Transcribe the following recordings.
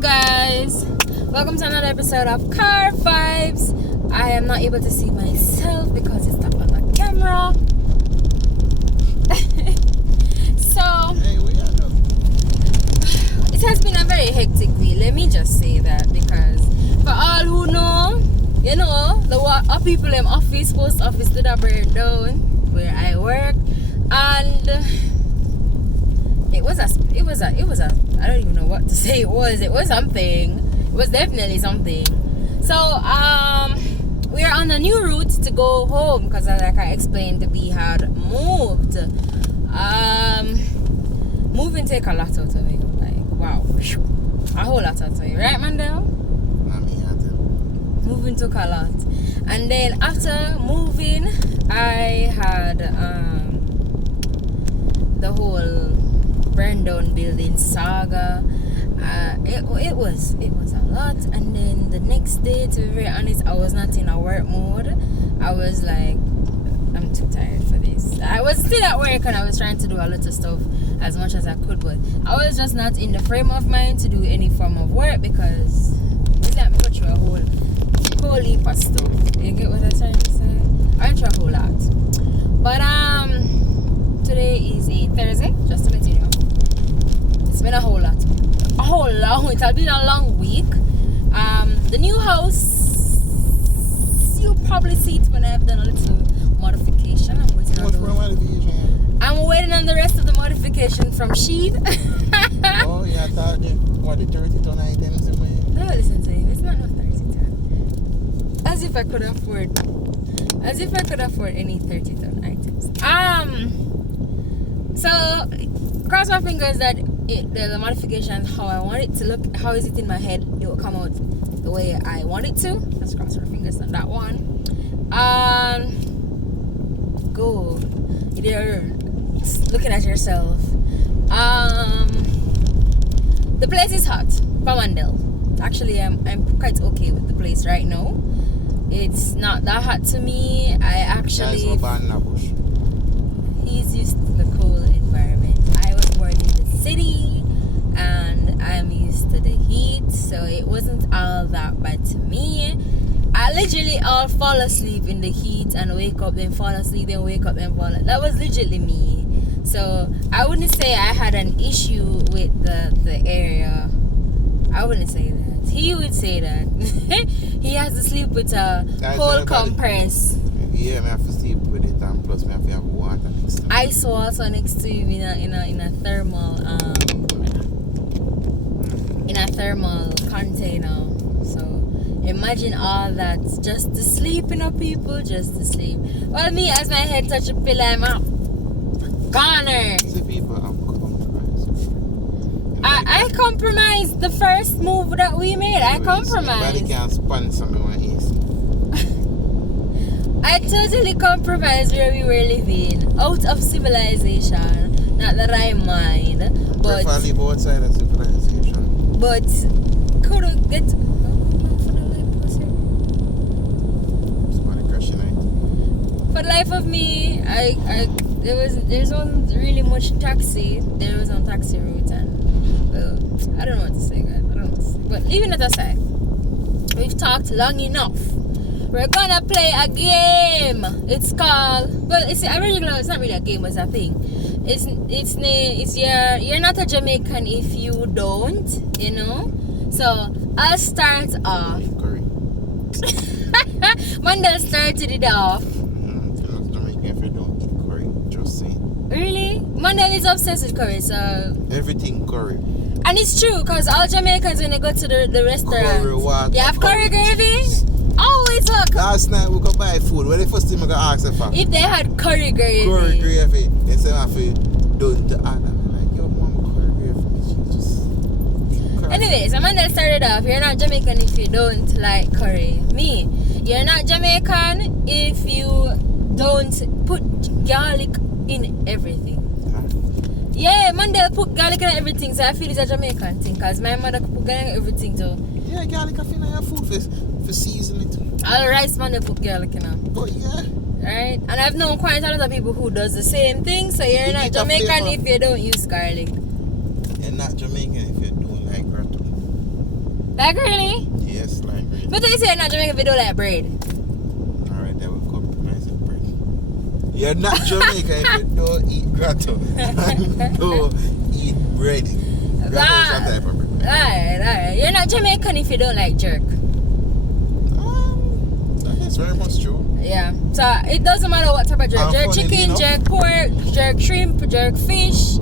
guys, welcome to another episode of Car Vibes. I am not able to see myself because it's not on the camera. So it has been a very hectic week, let me just say that, because for all who know, you know, the people in office, post office did a burn down where I work, and it was a I don't even know what to say. It was something. It was definitely something. So we are on a new route to go home because, like I explained, we had moved. Moving take a lot out of me. Like, wow, a whole lot out of you, right, Mandel? Moving took a lot, and then after moving, I had the whole burn down building saga. It was a lot, and then the next day, to be very honest, I was not in a work mode. I was like, I'm too tired for this. I was still at work and I was trying to do a lot of stuff as much as I could, but I was just not in the frame of mind to do any form of work because it's like me go through a whole heap of stuff. You get what I'm trying to say? I went through a whole lot. But today is a Thursday, just to let you know. It's been a whole lot. It has been a long week. The new house, you'll probably see it when I've done a little modification. I'm waiting on the rest of the modification from Sheed. Oh, yeah, I thought the 30 ton items in my... No, listen to him. It's not no 30 ton. As if I could afford any 30 ton items. So cross my fingers that the modification, how I want it to look, how is it in my head, it will come out the way I want it to. Let's cross our fingers on that one. Go. You're looking at yourself. The place is hot. Pamandel. Actually, I'm quite okay with the place right now. It's not that hot to me. He's used to the cold environment. I was born in the city and I'm used to the heat, so it wasn't all that bad to me. I literally all fall asleep in the heat and wake up, then fall asleep, then wake up, then fall asleep. That was literally me. So I wouldn't say I had an issue with the area. I wouldn't say that. He would say that. He has to sleep with a whole compress. Yeah, I have to sleep with it, and plus I have to have water next to me. Ice water next to him in a thermal container. So imagine all that just to sleep, people, just to sleep. Well, me, as my head touch a pillow, I'm out. Goner. See, people have compromised. I compromised the first move that we made. I compromised. Nobody can sponsor me on AC. I totally compromised where we were living, out of civilization. Not that I mind, but prefer live outside of civilization. But couldn't get. Somebody crashing it. For the life of me, there wasn't really much taxi. There was no taxi route, and well, I don't know what to say, guys. I don't know what to say. But leaving it aside, we've talked long enough. We're gonna play a game. It's called, well, it's not really a game, it's a thing. It's you're not a Jamaican if you don't, you know. So I'll start off. Mandel started it off. Jamaican if you don't eat curry, just saying. Really? Mandel is obsessed with curry, so everything curry. And it's true, because all Jamaicans, when they go to the restaurant, curry water, they have curry gravy. Always look. Last night we go buy food. What the first thing I got asked for? If they had curry gravy. Curry gravy. They say I feel done to add. I'm like, yo, mama, curry gravy. Just curry. Anyways, Amanda started off. You're not Jamaican if you don't like curry. Me, you're not Jamaican if you don't put garlic in everything. Huh? Yeah, Mandel put garlic in everything, so I feel it's a Jamaican thing, because my mother could put garlic in everything too. Yeah, garlic I feel like your food for seasoning too. All rice man, they put garlic in them. But yeah. Right? And I've known quite a lot of people who does the same thing, so you're not Jamaican if you don't use garlic. You're not Jamaican if you don't like grotto. Like really? Yes, like really. But you say you're not Jamaican if you don't like bread. Alright, that will compromise with bread. You're not Jamaican if you don't eat grotto and don't eat bread. Grotto is a type of bread. Alright. You're not Jamaican if you don't like jerk. That is very much true. Yeah. So it doesn't matter what type of jerk. Jerk chicken, jerk pork, jerk shrimp, jerk fish,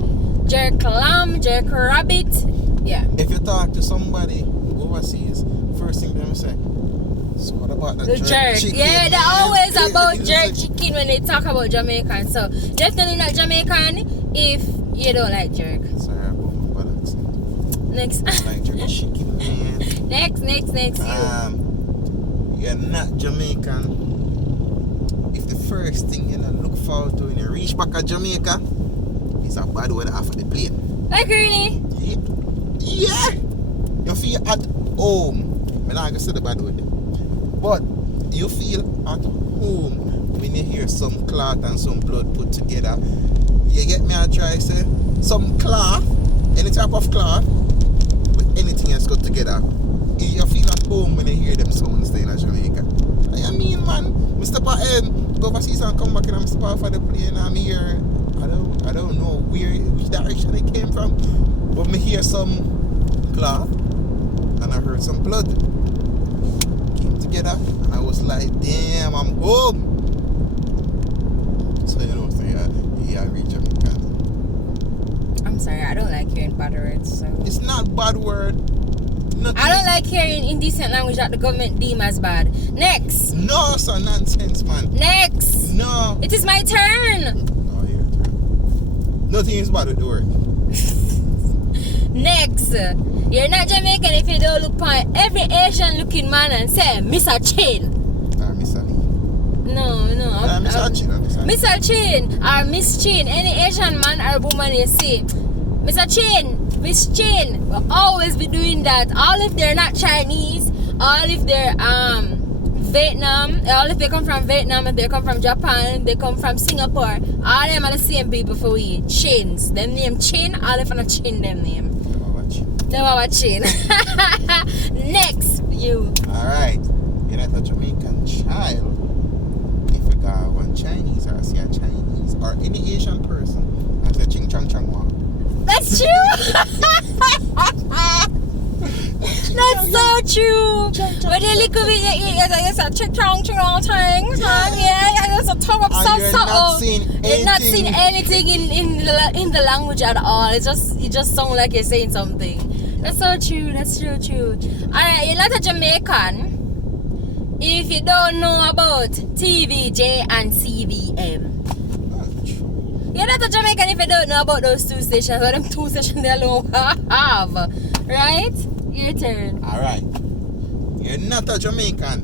jerk lamb, jerk rabbit. Yeah. If you talk to somebody overseas, first thing they say, so what about the jerk chicken? Yeah, they're always about jerk chicken when they talk about Jamaican. So definitely not Jamaican if you don't like jerk. Sorry about my bad accent. Next. I like jerk chicken, man. Next. You're not Jamaican if the first thing you look forward to when you reach back at Jamaica is a bad weather off of the plane. Like really? Yeah. You feel at home. I'm not gonna say the bad weather, but you feel at home when you hear some cloth and some blood put together. You get me? I try say some cloth, any type of cloth with anything else got together. You feel at home when you hear them sounds staying in Jamaica. I mean, man, Mr. Go overseas and come back and I'm step for the plane. I'm here. I don't know which direction it came from, but me hear some cloth and I heard some blood came together and I was like, damn, I'm home. So you know, I reach Jamaica. I'm sorry, I don't like hearing bad words. So It's not bad word. Nothing. I don't like hearing indecent language that the government deem as bad. Next. No, sir, nonsense, man. Next. No. It is my turn. Oh, your turn. Nothing is bad with the word. Next. You're not Jamaican if you don't look upon every Asian looking man and say, Mr. Chin. Miss Ali. No. Miss Chin. Mr. Chin or Miss Chin. Any Asian man or woman you see, Mr. Chin, Miss Chin will always be doing that. All if they're not Chinese, all if they're Vietnam, all if they come from Vietnam, if they come from Japan, they come from Singapore, all them are the same people for we. Chins. Them name Chin, all if not Chin them name. Them our Chin. Next, you. Alright. You're not a Jamaican child if you got one Chinese or see a Chinese or any Asian person and say ching chang chang wang. That's true. That's so true. But a little bit, it's a ching chong chong chang. Yeah, it's a talk of some sort. You're not seeing anything in the language at all. It just sounds like you're saying something. That's so true. That's true. Alright, you're not a Jamaican if you don't know about TVJ and CVM. You're not a Jamaican if you don't know about those two stations, or them two stations they alone have. Right? Your turn. Alright. You're not a Jamaican.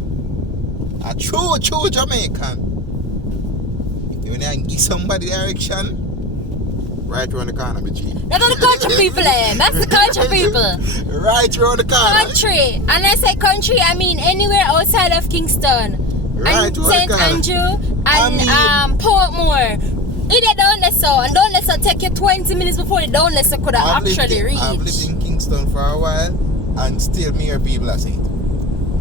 A true Jamaican. When I give somebody direction, right around the corner, bitch. That's the country people, eh? That's the country people. Right around the corner. Country. And I say country, I mean anywhere outside of Kingston. Right and St. Andrew and Portmore. If they don't let so, and don't let so take you 20 minutes before the don't let so could have actually reached. I've lived in Kingston for a while and still me hear people are saying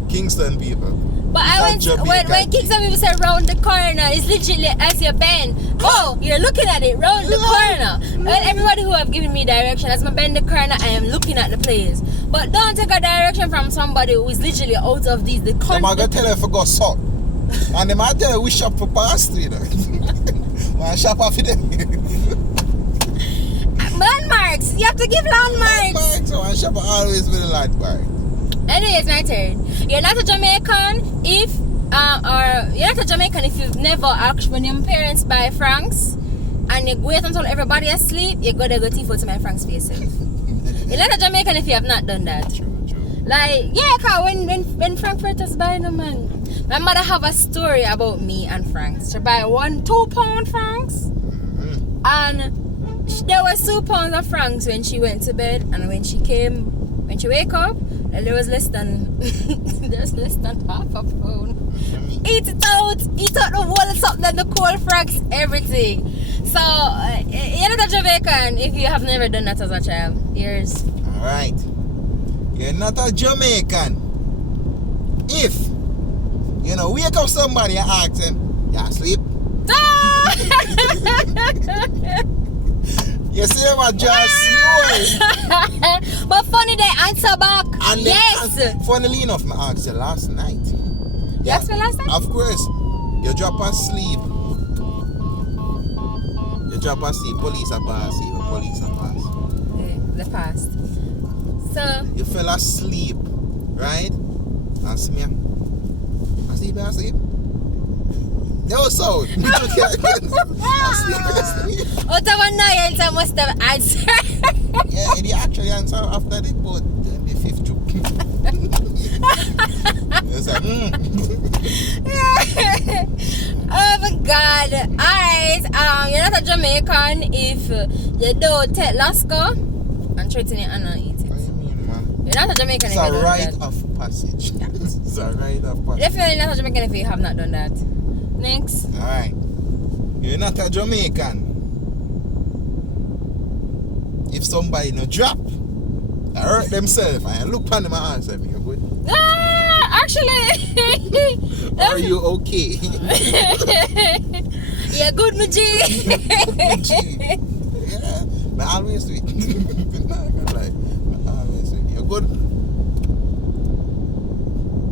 Kingston people. But I went when Kingston people say round the corner, it's literally as you bend. Oh, you're looking at it round the corner. Well, everybody who have given me direction, as I bend the corner, I am looking at the place. But don't take a direction from somebody who is literally out of the country. I'm gonna tell you if I go south. And they might tell you we shop for past street. I shop off of them. Landmarks. You have to give landmarks. So I shop always with a landmark. Anyways, my turn. You're not a Jamaican if you're not a Jamaican if you've never actually, when your parents buy francs and you wait until everybody is asleep, you gotta go tea for to my francs for yourself. You're not a Jamaican if you have not done that. True. Like, yeah, cause when Frankfurters buy them, man. My mother have a story about me and francs. She buy 2 pound francs, and there was 2 pounds of francs when she went to bed, and when she wake up, there was less than half a pound. Eat out the whole something, the cold francs, everything. So you're not a Jamaican if you have never done that as a child. Yours. Alright. You're not a Jamaican. If you know wake up somebody and ask them, you asleep? You see them are just snoring. But funny they answer back. And yes. Funnily enough, I asked you last night. You asked me last night? Of course. You drop asleep. You drop asleep. Police are pass. Police are pass. Yeah, the past. So You fell asleep, right? And see me. Asleep. No sound. Asleep. out of annoyance I must have answered. Yeah, he actually answer after the boat, the fifth trip. It's like, Oh my god. Alright, you're not a Jamaican if you don't take Lasco and threaten it and not eat it. what do you mean, man? You're not a Jamaican It's if you a don't rite do that. of passage. It's a rite of passage. Definitely not a Jamaican if you have not done that. Next. Alright. You're not a Jamaican if somebody no drop, hurt themselves and look on them and answer me, you good? Actually. Are you okay? Yeah, good, my G. Yeah, but always do it. Not gonna lie. I always do it. You're good?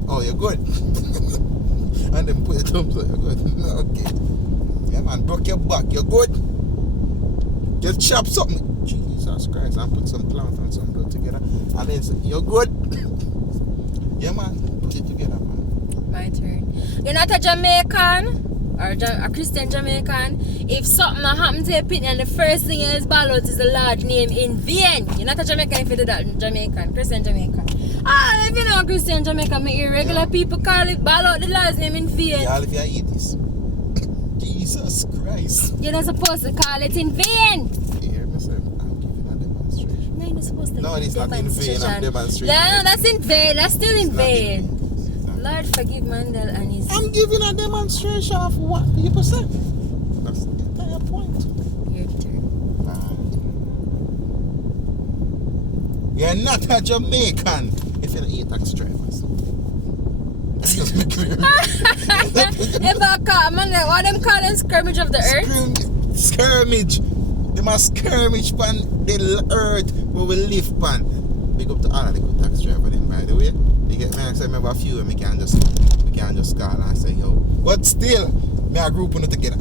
Oh, you're good. And then put your thumbs up, you're good. Okay. Yeah, man, broke your back, you're good? You chop something. Jesus Christ, and put some plant and some blood together. And then say, you're good? Yeah, man, put it together, man. My turn. You're not a Jamaican or a Christian Jamaican if something happened to your pitney and the first thing is ball out is a large name in vain. You're not a Jamaican if you do that. Jamaican, Christian Jamaican. If you know Christian Jamaican, make irregular people call it ball out the last name in vain. Yeah, if you eat this. Jesus Christ. You're not supposed to call it in vain. You hear me say, I'm giving a demonstration. No, you're not supposed to. No, it's not in vain, I'm demonstrating. No, that's in vain. That's still in It's not vain. It's not. Lord forgive Mandel and his. I'm giving a demonstration of what people say. That's the entire point. Your turn. You're not a Jamaican if you don't eat taxi drivers. Let's just be clear. If I call Mandel, what them call them skirmish of the earth? Skirmish. They must skirmish on the earth where we live on. Big up to all of the good taxi drivers then, by the way. You get me? I say, remember a few we can just call and say, yo. But still, me a group on it together.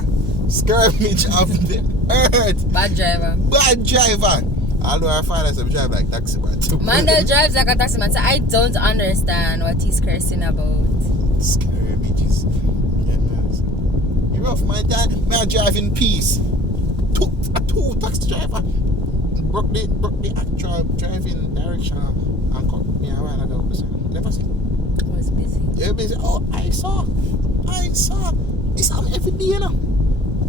Skirmish of the earth. Bad driver. Bad driver. Although I find myself drive like taxi man too. Mandel drives like a taxi man, so I don't understand what he's cursing about. Skirmishes. Yeah, man. You rough my dad. Me I drive in peace. Two taxi driver broke the actual driving direction and cut me a while ago. Never see. I was busy. You're busy. Oh, I saw. It's on every day, you know.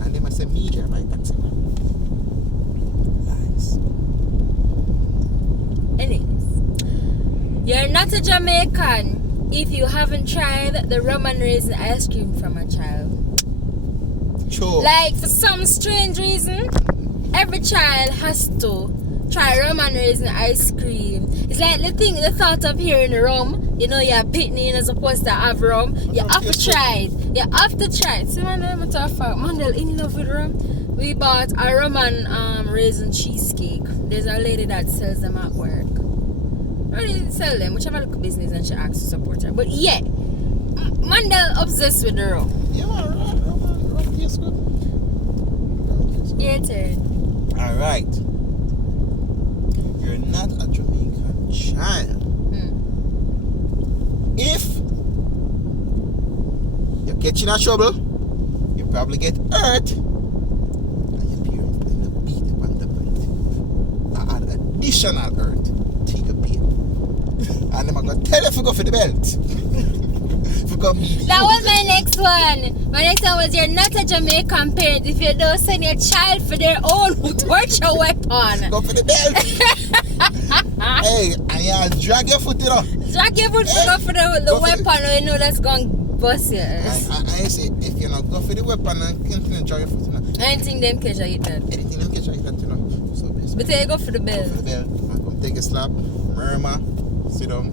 And they must say me drive like taxi man. Lies. Anyways, you're not a Jamaican if you haven't tried the rum and raisin ice cream from a child. Sure. Like, for some strange reason, every child has to try rum and raisin ice cream. It's like the thought of hearing rum. You know, you're pitney, you're not supposed to have rum. You have to try it. You have to try it. See, Mandel, I'm talking about Mandel in love with rum. We bought a rum and raisin cheesecake. There's a lady that sells them at work. Or didn't sell them, whichever little business, and she asks to support her. But yeah, Mandel obsessed with the rum. Yeah, man, rum tastes good. Your turn. Alright. You're not a Jamaican child. If you're catching a trouble, you probably get hurt, and your parents will beat you on the bite. Add additional hurt to your pain. And them are going to tell you to go for the belt. That was my next one. My next one was you're not a Jamaican parent if you don't send your child for their own torture weapon. Go for the belt. Hey, and you drag your foot, you know. Drag your foot to go for the weapon, or you know that's going to bust you. I say, if you not go for the weapon and continue to drag your foot, you know. Anything them catch, I eat that. Anything them catch, I eat that, you know. So But you go for the Go bell. for the belt. And come take a slap, murmur, sit down,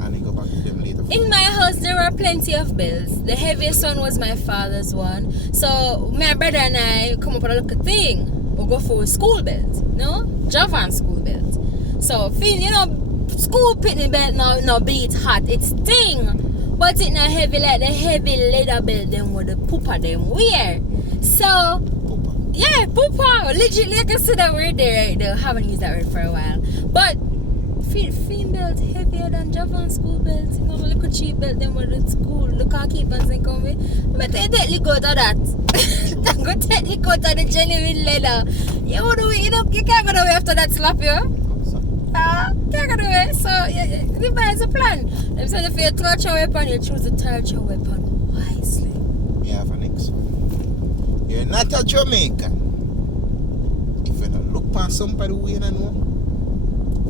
and then go back to them later. In my house, there were plenty of belts. The heaviest one was my father's one. So my brother and I come up with a little thing. We go for a school belt, no? Javan school belt. So, you know, school picnic belt no beat hot. It's sting. But it's not heavy like the heavy leather belt them with the pooper them wear. So, yeah, pooper. Legitly, I can see that word there right there. Haven't used that word for a while. But fin belt heavier than Javan school belt. You know, little cheap belt them with the school. Look how keep on saying come with. But they take the go to that. They go take the go to the genuine leather. You want to wait, you can't go away after that slap you. Can't go away. So yeah, the buy is a plan. Them say if you touch a weapon, you choose to touch a weapon wisely. We have a next one. You're not a Jamaican. If you don't look past somebody who you don't know,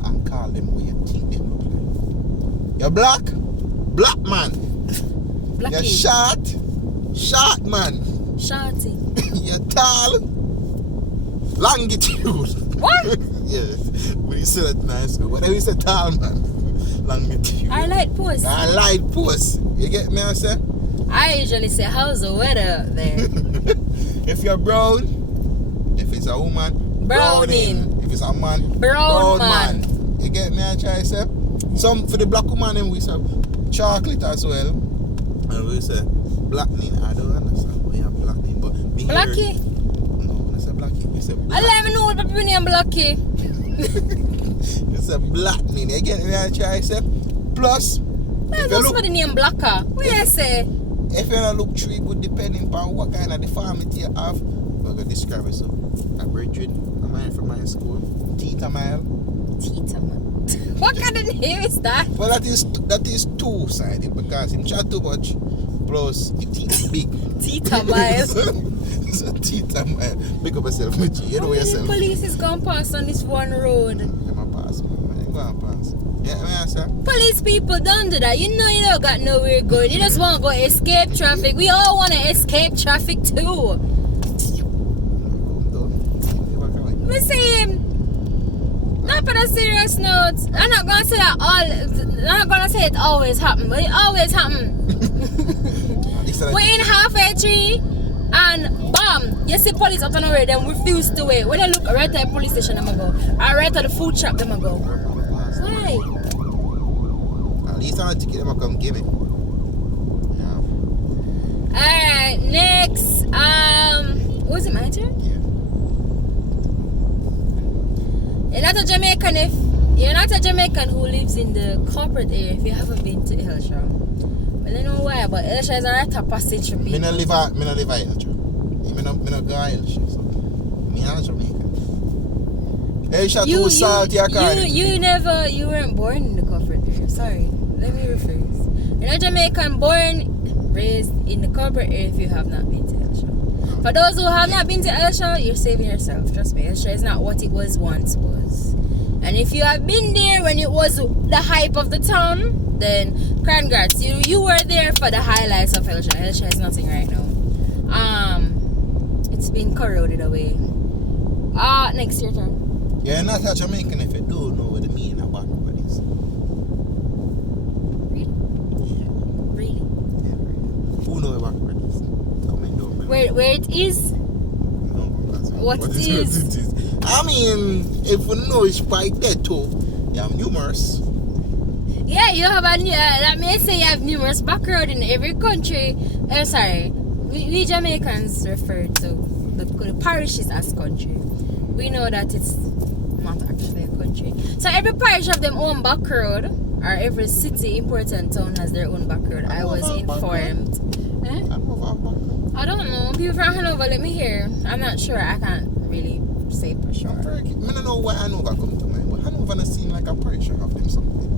and call them what you think them look like. You're black man. Blackie. You're short man. Shorty. You're tall, longitude. What? Yes, when you say that nice, whatever you say tall man, longitude. I like post. I like post. You get me? I say. I usually say, how's the weather out there? If you're brown, if it's a woman, Browning. If it's a man, Brown man. You get me? I try to say. Some for the black woman, and we say chocolate as well, and we say blackening. I don't understand why you have blackening, but me Blackie? No, when I say blackie, we say I black. don't even know what people name Blackie. It's a blackening. You get me? I try to say. Plus, Well, if you that's look, what the name Blacker. What you say? if you don't look tree good, depending on what kind of deformity you have, we're gonna describe it. So, a brethren, a man from my school, Tita Mile. Tita, man. What kind of name is that? Well, that is two-sided because him chat too much, plus the teeth big. Tita Miles. So Tita Mile, pick up yourself, Mitchie. You know yourself. Police is going past on this one road. I'm a pass, man. I'm going to pass. Yeah, I answer. Police people don't do that. You know you don't got nowhere good. You just want to go escape traffic. We all want to escape traffic too. Me see him. Not on a serious note. I'm not gonna say that I'm not gonna say it always happen, but it always happen. We're in halfway tree and bam, you see police up on the road, them refuse to wait. When I look right at the police station, them go. Or right at the food shop, them go. Why? At least I ticket them come give me. Yeah. Alright, next. Was it my turn? Yeah. You're not a Jamaican who lives in the corporate area if you haven't been to Elsha. I don't know why, but Elsha is a right of passage for people. I don't live at Elsha. I don't go to Elsha, so I'm not Jamaican. Elsha too salty, I can't. You weren't born in the corporate area. Sorry, let me rephrase. You're not Jamaican, born, raised in the corporate area if you have not been to Elsha. For those who have not been to Elsha, you're saving yourself. Trust me, Elsha is not what it was once was. And if you have been there when it was the hype of the town, then congrats. You were there for the highlights of Elsha. Elsha is nothing right now. It's been corroded away. Next your turn. You're not a Jamaican if you don't know what the meaning of backward is. Really? Yeah. Really? Yeah, really. Who knows what backward is? Comment down below. Where it is? No, that's What it is? I mean, if you know it's by that too, you have numerous. Yeah, you have that means say you have numerous background in every country. We Jamaicans refer to the parishes as country. We know that it's not actually a country. So every parish have their own back road, or every city, important town has their own back road. I was informed. I don't know. People from Hanover, let me hear. I'm not sure. I can't really say for sure. I don't know why Hanover come to mind, but Hanover doesn't seem like a parish should have them something.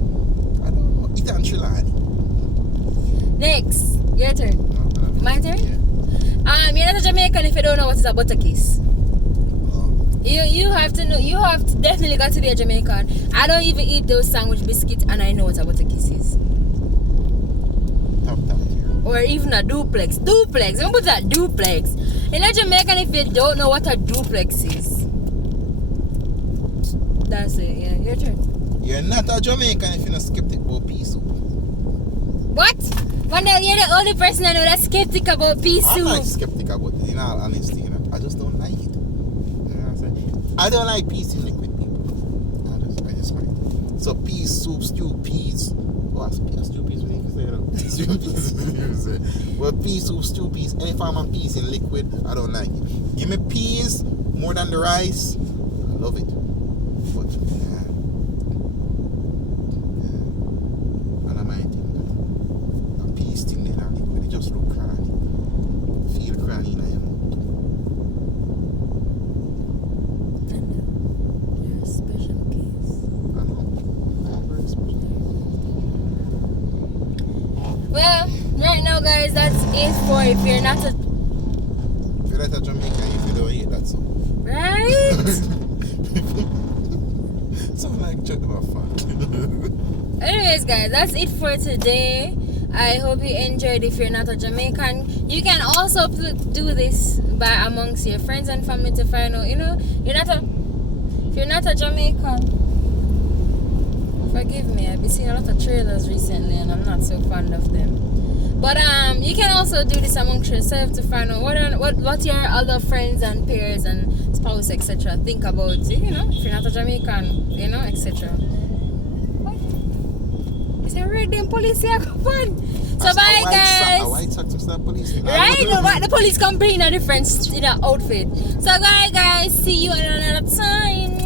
I don't know. It and Trelawney. Next, your turn. My turn? Yeah. You're not a Jamaican if you don't know what is a butter kiss. You have to know. You have to definitely got to be a Jamaican. I don't even eat those sandwich biscuits, and I know what a butter kiss is. Or even a duplex. Duplex. Don't put that duplex. You're not Jamaican if you don't know what a duplex is. That's it. Yeah, your turn. You're not a Jamaican if you're not skeptic about pea soup. What? Wonder you're the only person I know that's skeptic about pea I'm soup. not skeptic about it, in all honesty. You know? I just don't like it. You know what I'm saying? I don't like peas in liquid, people. I just might. So peas soup, stew peas. Oh, stew peas, what do you say? Stew peas. Well, pea soup, stew peas, any form of peas in liquid, I don't like it. Give me peas more than the rice, I love it. But and I might think that a peas thing in a liquid, it just look cranny. Feel cranny in your mouth. You're a special case. I know. I'm very special. Well, right now, guys, that's it for if you're not a If you're not a Jamaican, if you don't eat that so. right. Sound like Chuck about fun. Anyways, guys, that's it for today. I hope you enjoyed. If you're not a Jamaican, you can also do this by amongst your friends and family to find out. You know, if you're not a Jamaican. Forgive me, I've been seeing a lot of trailers recently and I'm not so fond of them. But you can also do this amongst yourself to find out what your other friends and peers and spouse, etc. think about, you know, if you're not a Jamaican, you know, etc. What? It's a red damn police here, come on. So bye guys. A white sock to stop police. Right? No, but the police come bring a different outfit. So bye guys, see you another time.